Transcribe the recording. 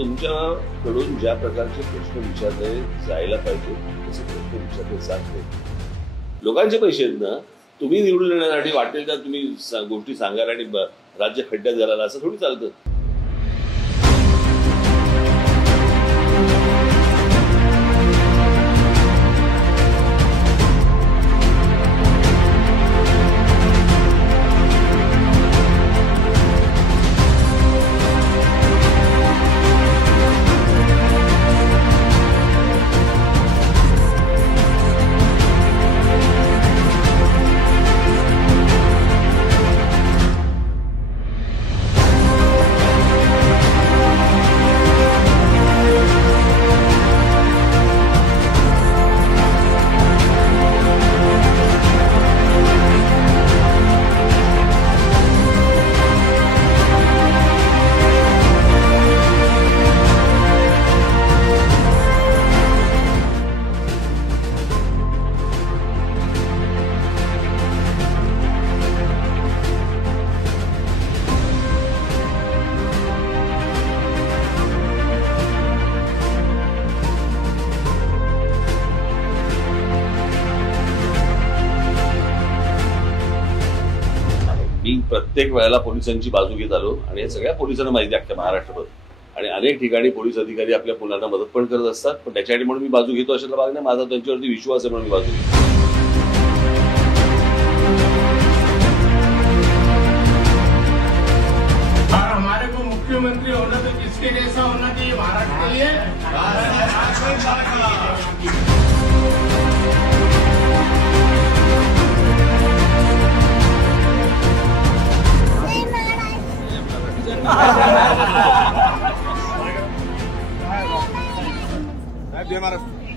तुमच्याकडून ज्या प्रकारचे प्रश्न विचारले जायला पाहिजे तसे प्रश्न विचारले जात नाही. लोकांचे पैसे आहेत ना, तुम्ही निवडून येण्यासाठी वाटेल त्या तुम्ही गोष्टी सांगायला आणि राज्य खड्ड्यात घालायला असं थोडी चालतं. मी प्रत्येक वेळेला पोलिसांची बाजू घेत आलो आणि सगळ्या पोलिसांना माहिती आहे अख्ख्या महाराष्ट्रभर, आणि अनेक ठिकाणी पोलीस अधिकारी आपल्या मुलांना मदत पण करत असतात. पण त्याच्यासाठी म्हणून मी बाजू घेतो अशातला भाग नाही. माझा त्यांच्यावरती विश्वास आहे म्हणून मी बाजू घेतो. हमारे को मुख्यमंत्री होना तो किसके जैसा होना चाहिए महाराष्ट्र के लिए? जय महाराष्ट्र.